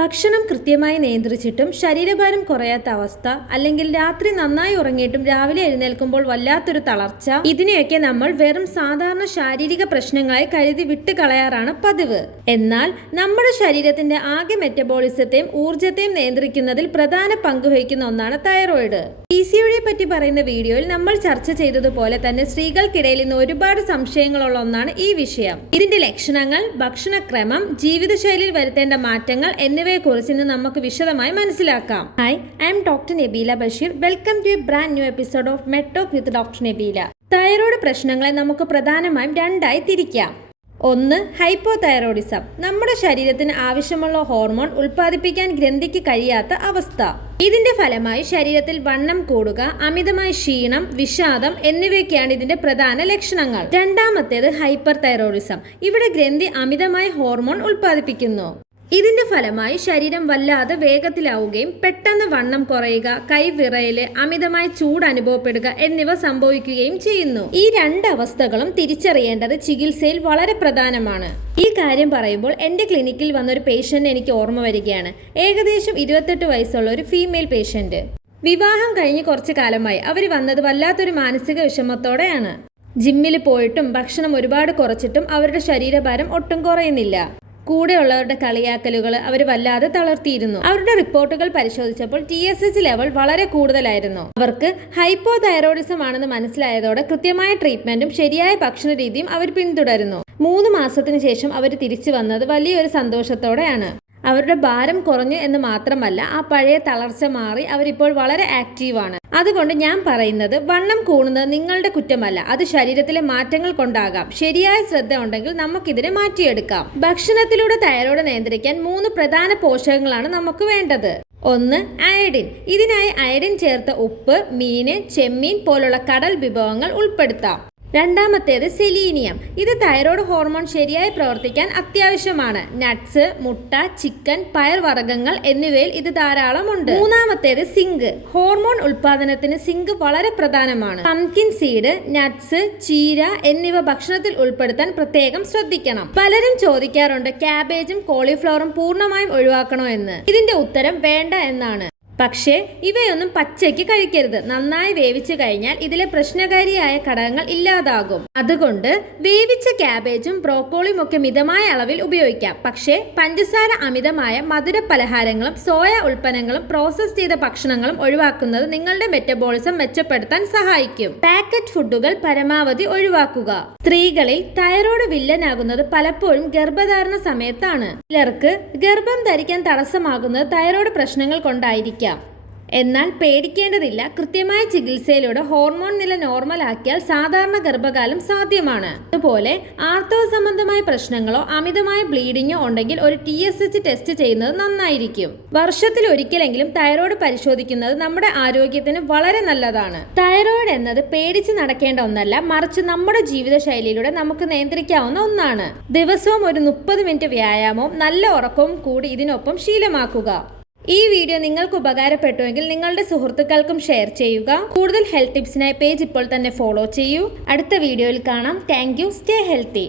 ഭക്ഷണം കൃത്യമായി നിയന്ത്രിച്ചിട്ടും ശരീരഭാരം കുറയാത്ത അവസ്ഥ, അല്ലെങ്കിൽ രാത്രി നന്നായി ഉറങ്ങിയിട്ടും രാവിലെ എഴുന്നേൽക്കുമ്പോൾ വല്ലാത്തൊരു തളർച്ച, ഇതിനെയൊക്കെ നമ്മൾ വെറും സാധാരണ ശാരീരിക പ്രശ്നങ്ങളായി കരുതി വിട്ടുകളയാറാണ് പതിവ്. എന്നാൽ നമ്മുടെ ശരീരത്തിന്റെ ആകെ മെറ്റബോളിസത്തെയും ഊർജത്തെയും നിയന്ത്രിക്കുന്നതിൽ പ്രധാന പങ്ക് വഹിക്കുന്ന ഒന്നാണ് തൈറോയിഡ്. PCOD പറ്റി പറയുന്ന വീഡിയോയിൽ നമ്മൾ ചർച്ച ചെയ്തതുപോലെ തന്നെ സ്ത്രീകൾക്കിടയിൽ ഇന്ന് ഒരുപാട് സംശയങ്ങളുള്ള ഒന്നാണ് ഈ വിഷയം. ഇതിന്റെ ലക്ഷണങ്ങൾ, ഭക്ഷണക്രമം, ജീവിതശൈലിയിൽ വരുത്തേണ്ട മാറ്റങ്ങൾ എന്നിവയെക്കുറിച്ച് ഇന്ന് നമുക്ക് വിശദമായി മനസ്സിലാക്കാം. Hi, I am doctor Nabeela Basheer. Welcome to a brand new episode of Med Talk with doctor Nabeela. Thyroid പ്രശ്നങ്ങളെ നമുക്ക് പ്രധാനമായും രണ്ടായി തിരിക്കാം. ഒന്ന്, ഹൈപ്പോതൈറോയിഡിസം. നമ്മുടെ ശരീരത്തിന് ആവശ്യമുള്ള ഹോർമോൺ ഉൽപ്പാദിപ്പിക്കാൻ ഗ്രന്ഥിക്ക് കഴിയാത്ത അവസ്ഥ. ഇതിന്റെ ഫലമായി ശരീരത്തിൽ വണ്ണം കൂടുക, അമിതമായ ക്ഷീണം, വിഷാദം എന്നിവയൊക്കെയാണ് ഇതിന്റെ പ്രധാന ലക്ഷണങ്ങൾ. രണ്ടാമത്തേത് ഹൈപ്പർ തൈറോയിഡിസം. ഇവിടെ ഗ്രന്ഥി അമിതമായ ഹോർമോൺ ഉൽപ്പാദിപ്പിക്കുന്നു. ഇതിന്റെ ഫലമായി ശരീരം വല്ലാതെ വേഗത്തിലാവുകയും പെട്ടെന്ന് വണ്ണം കുറയുക, കൈവിറയല്, അമിതമായ ചൂട് അനുഭവപ്പെടുക എന്നിവ സംഭവിക്കുകയും ചെയ്യുന്നു. ഈ രണ്ട് അവസ്ഥകളും തിരിച്ചറിയേണ്ടത് ചികിത്സയിൽ വളരെ പ്രധാനമാണ്. ഈ കാര്യം പറയുമ്പോൾ എൻ്റെ ക്ലിനിക്കിൽ വന്നൊരു പേഷ്യന്റ് എനിക്ക് ഓർമ്മ വരികയാണ്. ഏകദേശം 28 വയസ്സുള്ള ഒരു ഫീമെയിൽ പേഷ്യന്റ്. വിവാഹം കഴിഞ്ഞ് കുറച്ചു കാലമായി അവർ വന്നത് വല്ലാത്തൊരു മാനസിക വിഷമത്തോടെയാണ്. ജിമ്മിൽ പോയിട്ടും ഭക്ഷണം ഒരുപാട് കുറച്ചിട്ടും അവരുടെ ശരീരഭാരം ഒട്ടും കുറയുന്നില്ല. കൂടെയുള്ളവരുടെ കളിയാക്കലുകൾ അവർ വല്ലാതെ തളർത്തിയിരുന്നു. അവരുടെ റിപ്പോർട്ടുകൾ പരിശോധിച്ചപ്പോൾ TSH ലെവൽ വളരെ കൂടുതലായിരുന്നു. അവർക്ക് ഹൈപ്പോതൈറോയിഡിസം ആണെന്ന് മനസ്സിലായതോടെ കൃത്യമായ ട്രീറ്റ്മെന്റും ശരിയായ ഭക്ഷണ രീതിയും അവർ പിന്തുടരുന്നു. 3 മാസത്തിന് ശേഷം അവർ തിരിച്ചു വന്നത് വലിയൊരു സന്തോഷത്തോടെയാണ്. അവരുടെ ഭാരം കുറഞ്ഞു എന്ന് മാത്രമല്ല, ആ പഴയ തളർച്ച മാറി അവരിപ്പോൾ വളരെ ആക്റ്റീവാണ്. അതുകൊണ്ട് ഞാൻ പറയുന്നത്, വണ്ണം കൂടുന്നത് നിങ്ങളുടെ കുറ്റമല്ല, അത് ശരീരത്തിലെ മാറ്റങ്ങൾ കൊണ്ടാകാം. ശരിയായ ശ്രദ്ധ ഉണ്ടെങ്കിൽ നമുക്കിതിനെ മാറ്റിയെടുക്കാം. ഭക്ഷണത്തിലൂടെ തൈറോയ്ഡ് നിയന്ത്രിക്കാൻ 3 പ്രധാന പോഷകങ്ങളാണ് നമുക്ക് വേണ്ടത്. ഒന്ന്, അയഡിൻ. ഇതിനായി അയഡിൻ ചേർത്ത ഉപ്പ്, മീന്, ചെമ്മീൻ പോലുള്ള കടൽ വിഭവങ്ങൾ ഉൾപ്പെടുത്താം. രണ്ടാമത്തേത് സെലീനിയം. ഇത് തൈറോയ്ഡ് ഹോർമോൺ ശരിയായി പ്രവർത്തിക്കാൻ അത്യാവശ്യമാണ്. നട്ട്സ്, മുട്ട, ചിക്കൻ, പയർവർഗ്ഗങ്ങൾ എന്നിവയിൽ ഇത് ധാരാളമുണ്ട്. മൂന്നാമത്തേത് സിങ്ക്. ഹോർമോൺ ഉൽപാദനത്തിന് സിങ്ക് വളരെ പ്രധാനമാണ്. പംകിൻ സീഡ്, നട്ട്സ്, ചീര എന്നിവ ഭക്ഷണത്തിൽ ഉൾപ്പെടുത്താൻ പ്രത്യേകം ശ്രദ്ധിക്കണം. പലരും ചോദിക്കാറുണ്ട്, ക്യാബേജും കോളിഫ്ലവറും പൂർണ്ണമായും ഒഴിവാക്കണോ എന്ന്. ഇതിന്റെ ഉത്തരം വേണ്ട എന്നാണ്. പക്ഷേ ഇവയൊന്നും പച്ചയ്ക്ക് കഴിക്കരുത്. നന്നായി വേവിച്ചു കഴിഞ്ഞാൽ ഇതിലെ പ്രശ്നകാരിയായ ഘടകങ്ങൾ ഇല്ലാതാകും. അതുകൊണ്ട് വേവിച്ച ക്യാബേജും ബ്രോക്കോളിയും ഒക്കെ മിതമായ അളവിൽ ഉപയോഗിക്കാം. പക്ഷേ പഞ്ചസാര, അമിതമായ മധുര പലഹാരങ്ങളും സോയ ഉൽപ്പന്നങ്ങളും പ്രോസസ് ചെയ്ത ഭക്ഷണങ്ങളും ഒഴിവാക്കുന്നത് നിങ്ങളുടെ മെറ്റബോളിസം മെച്ചപ്പെടുത്താൻ സഹായിക്കും. പാക്കറ്റ് ഫുഡുകൾ പരമാവധി ഒഴിവാക്കുക. സ്ത്രീകളിൽ തൈറോയ്ഡ് വില്ലനാകുന്നത് പലപ്പോഴും ഗർഭധാരണ സമയത്താണ്. ചിലർക്ക് ഗർഭം ധരിക്കാൻ തടസ്സമാകുന്നത് തൈറോയ്ഡ് പ്രശ്നങ്ങൾ കൊണ്ടായിരിക്കും. എന്നാൽ പേടിക്കേണ്ടതില്ല. കൃത്യമായ ചികിത്സയിലൂടെ ഹോർമോൺ നില നോർമലാക്കിയാൽ സാധാരണ ഗർഭകാലം സാധ്യമാണ്. അതുപോലെ ആർത്തവ സംബന്ധമായ പ്രശ്നങ്ങളോ അമിതമായ ബ്ലീഡിങ്ങോ ഉണ്ടെങ്കിൽ ഒരു TSH ടെസ്റ്റ് ചെയ്യുന്നത് നന്നായിരിക്കും. വർഷത്തിൽ ഒരിക്കലെങ്കിലും തൈറോയ്ഡ് പരിശോധിക്കുന്നത് നമ്മുടെ ആരോഗ്യത്തിന് വളരെ നല്ലതാണ്. തൈറോയ്ഡ് എന്നത് പേടിച്ച് നടക്കേണ്ട ഒന്നല്ല, മറിച്ച് നമ്മുടെ ജീവിതശൈലിയിലൂടെ നമുക്ക് നിയന്ത്രിക്കാവുന്ന ഒന്നാണ്. ദിവസവും ഒരു 30 മിനിറ്റ് വ്യായാമവും നല്ല ഉറക്കവും കൂടി ഇതിനൊപ്പം ശീലമാക്കുക. ഈ വീഡിയോ നിങ്ങൾക്ക് ഉപകാരപ്പെട്ടുവെങ്കിൽ നിങ്ങളുടെ സുഹൃത്തുക്കൾക്കും ഷെയർ ചെയ്യുക. കൂടുതൽ ഹെൽത്ത് ടിപ്സിനായി പേജ് ഇപ്പോൾ തന്നെ ഫോളോ ചെയ്യൂ. അടുത്ത വീഡിയോയിൽ കാണാം. Thank you. Stay healthy.